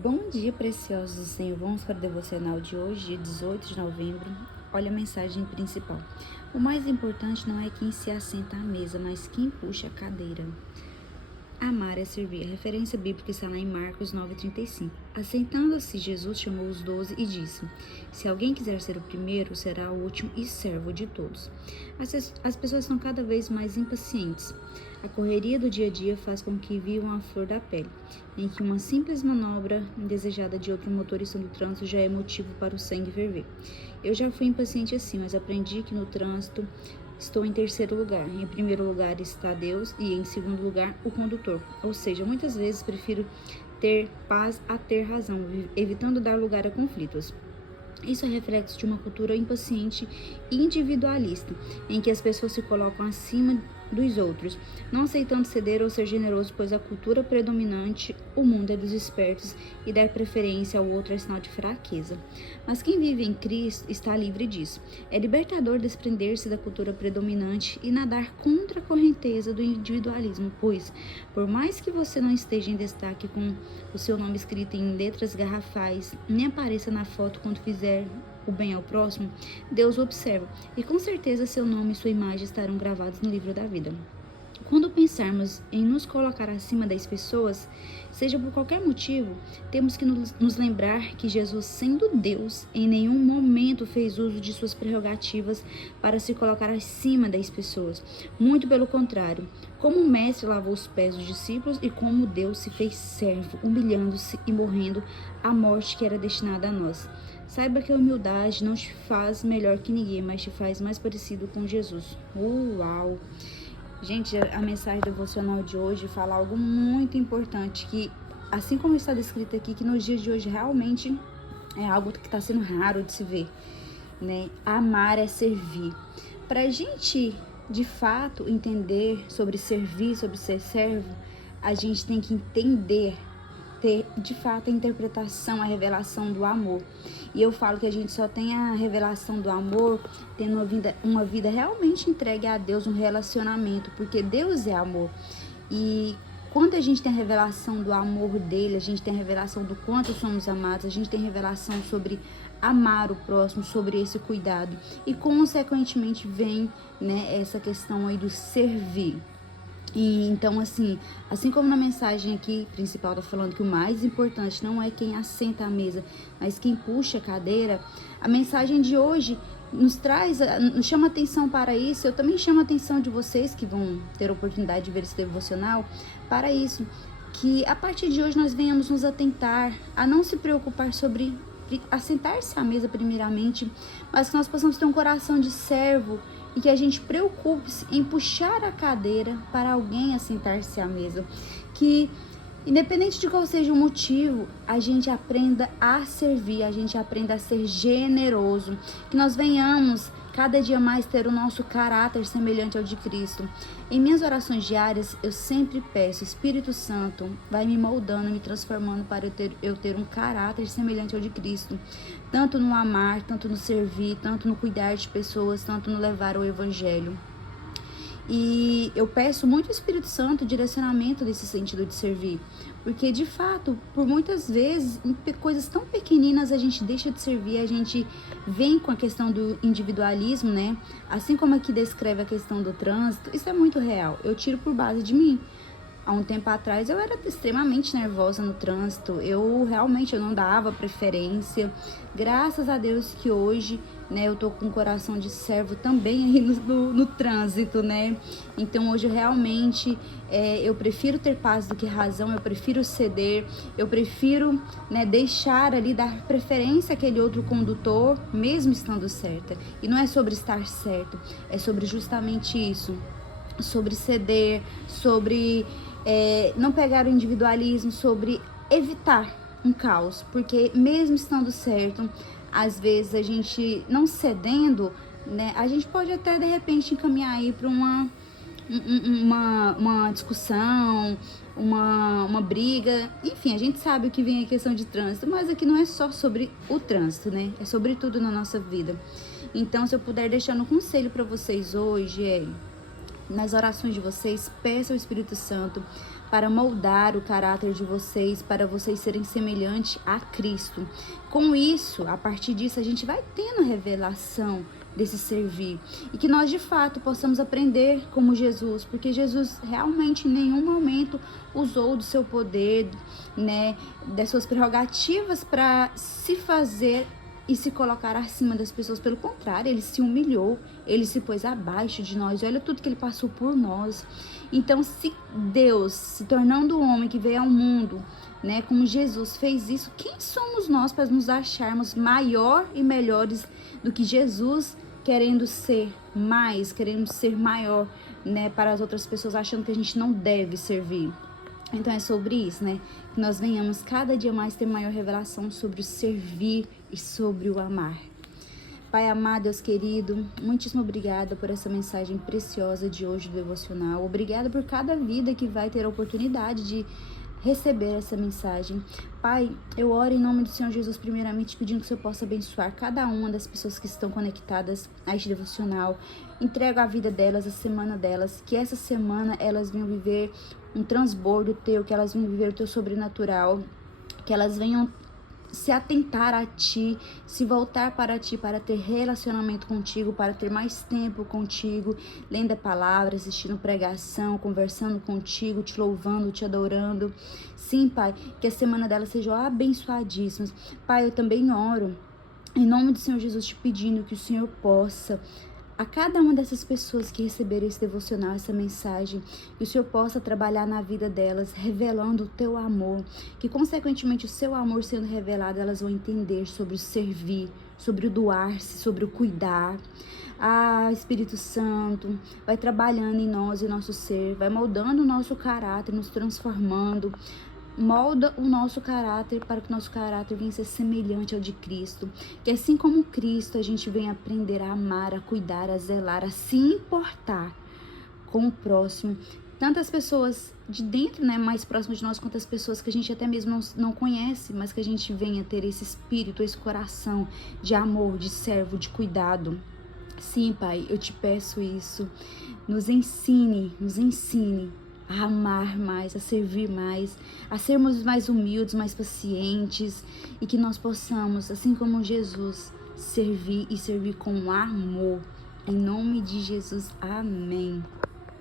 Bom dia, preciosos do Senhor. Vamos para o devocional de hoje, dia 18 de novembro. Olha a mensagem principal. O mais importante não é quem se assenta à mesa, mas quem puxa a cadeira. Amar é servir. A referência bíblica está lá em Marcos 9,35. Assentando-se, Jesus chamou os 12 e disse: Se alguém quiser ser o primeiro, será o último e servo de todos. As pessoas são cada vez mais impacientes. A correria do dia a dia faz com que vivam a flor da pele, em que uma simples manobra indesejada de outro motorista no trânsito já é motivo para o sangue ferver. Eu já fui impaciente assim, mas aprendi que no trânsito estou em terceiro lugar. Em primeiro lugar está Deus e em segundo lugar o condutor. Ou seja, muitas vezes prefiro ter paz a ter razão, evitando dar lugar a conflitos. Isso é reflexo de uma cultura impaciente e individualista, em que as pessoas se colocam acima dos outros, não aceitando ceder ou ser generoso, pois a cultura predominante, o mundo é dos espertos e dar preferência ao outro é sinal de fraqueza. Mas quem vive em Cristo está livre disso. É libertador desprender-se da cultura predominante e nadar contra a correnteza do individualismo, pois, por mais que você não esteja em destaque com o seu nome escrito em letras garrafais, nem apareça na foto quando fizer o bem ao próximo, Deus o observa e com certeza seu nome e sua imagem estarão gravados no livro da vida. Quando pensarmos em nos colocar acima das pessoas, seja por qualquer motivo, temos que nos lembrar que Jesus, sendo Deus, em nenhum momento fez uso de suas prerrogativas para se colocar acima das pessoas. Muito pelo contrário, como o mestre lavou os pés dos discípulos e como Deus se fez servo, humilhando-se e morrendo a morte que era destinada a nós. Saiba que a humildade não te faz melhor que ninguém, mas te faz mais parecido com Jesus. Uau! Gente, a mensagem devocional de hoje fala algo muito importante, que assim como está descrito aqui, que nos dias de hoje realmente é algo que está sendo raro de se ver, né? Amar é servir. Para a gente, de fato, entender sobre servir, sobre ser servo, a gente tem que entender, ter de fato a interpretação, a revelação do amor. E eu falo que a gente só tem a revelação do amor tendo uma vida realmente entregue a Deus, um relacionamento, porque Deus é amor. E quando a gente tem a revelação do amor dele, a gente tem a revelação do quanto somos amados, a gente tem revelação sobre amar o próximo, sobre esse cuidado. E consequentemente vem, né, essa questão aí do servir. E então, assim como na mensagem aqui principal tá falando que o mais importante não é quem assenta à mesa, mas quem puxa a cadeira, a mensagem de hoje nos chama atenção para isso. Eu também chamo a atenção de vocês que vão ter a oportunidade de ver esse devocional para isso, que a partir de hoje nós venhamos nos atentar a não se preocupar sobre assentar-se à mesa primeiramente, mas que nós possamos ter um coração de servo e que a gente preocupe-se em puxar a cadeira para alguém assentar-se à mesa. Que, independente de qual seja o motivo, a gente aprenda a servir, a gente aprenda a ser generoso. Que nós venhamos cada dia mais ter o nosso caráter semelhante ao de Cristo. Em minhas orações diárias, eu sempre peço: Espírito Santo, vai me moldando, me transformando para eu ter um caráter semelhante ao de Cristo. Tanto no amar, tanto no servir, tanto no cuidar de pessoas, tanto no levar o Evangelho. E eu peço muito ao Espírito Santo direcionamento desse sentido de servir. Porque, de fato, por muitas vezes, em coisas tão pequeninas, a gente deixa de servir, a gente vem com a questão do individualismo, né? Assim como aqui descreve a questão do trânsito, isso é muito real. Eu tiro por base de mim. Há um tempo atrás eu era extremamente nervosa no trânsito, eu não dava preferência. Graças a Deus que hoje, né, eu tô com o coração de servo também aí no trânsito, né? Então hoje realmente eu prefiro ter paz do que razão, eu prefiro ceder, eu prefiro, né, deixar ali, dar preferência àquele outro condutor, mesmo estando certa. E não é sobre estar certo, é sobre justamente isso, sobre ceder, sobre não pegar o individualismo, sobre evitar um caos, porque mesmo estando certo, às vezes a gente não cedendo, né, a gente pode até de repente encaminhar aí para uma discussão, uma briga, enfim, a gente sabe o que vem a questão de trânsito, mas aqui não é só sobre o trânsito, né, é sobre tudo na nossa vida. Então, se eu puder deixar um conselho para vocês hoje nas orações de vocês, peça ao Espírito Santo para moldar o caráter de vocês, para vocês serem semelhantes a Cristo. Com isso, a partir disso, a gente vai tendo revelação desse servir, e que nós de fato possamos aprender como Jesus, porque Jesus realmente em nenhum momento usou do seu poder, né, das suas prerrogativas para se fazer e se colocar acima das pessoas. Pelo contrário, ele se humilhou, ele se pôs abaixo de nós. Olha tudo que ele passou por nós. Então, se Deus, se tornando homem que veio ao mundo, né, como Jesus fez isso, quem somos nós para nos acharmos maior e melhores do que Jesus, querendo ser mais, querendo ser maior, né, para as outras pessoas, achando que a gente não deve servir? Então é sobre isso, né? Que nós venhamos cada dia mais ter maior revelação sobre o servir e sobre o amar. Pai amado, Deus querido, muitíssimo obrigada por essa mensagem preciosa de hoje do devocional. Obrigada por cada vida que vai ter a oportunidade de receber essa mensagem. Pai, eu oro em nome do Senhor Jesus, primeiramente pedindo que o Senhor possa abençoar cada uma das pessoas que estão conectadas a este devocional. Entrego a vida delas, a semana delas, que essa semana elas venham viver um transbordo teu, que elas venham viver o teu sobrenatural, que elas venham se atentar a ti, se voltar para ti, para ter relacionamento contigo, para ter mais tempo contigo, lendo a palavra, assistindo pregação, conversando contigo, te louvando, te adorando. Sim, Pai, que a semana dela seja abençoadíssima. Pai, eu também oro em nome do Senhor Jesus, te pedindo que o Senhor possa, a cada uma dessas pessoas que receberam esse devocional, essa mensagem, que o Senhor possa trabalhar na vida delas, revelando o teu amor, que consequentemente o seu amor sendo revelado, elas vão entender sobre o servir, sobre o doar-se, sobre o cuidar. Ah, Espírito Santo, vai trabalhando em nós e nosso ser, vai moldando o nosso caráter, nos transformando. Molda o nosso caráter para que o nosso caráter venha ser semelhante ao de Cristo. Que assim como Cristo, a gente venha aprender a amar, a cuidar, a zelar, a se importar com o próximo. Tantas pessoas de dentro, né, mais próximas de nós, quanto as pessoas que a gente até mesmo não conhece, mas que a gente venha ter esse espírito, esse coração de amor, de servo, de cuidado. Sim, Pai, eu te peço isso. Nos ensine a amar mais, a servir mais, a sermos mais humildes, mais pacientes, e que nós possamos, assim como Jesus, servir e servir com amor. Em nome de Jesus, amém.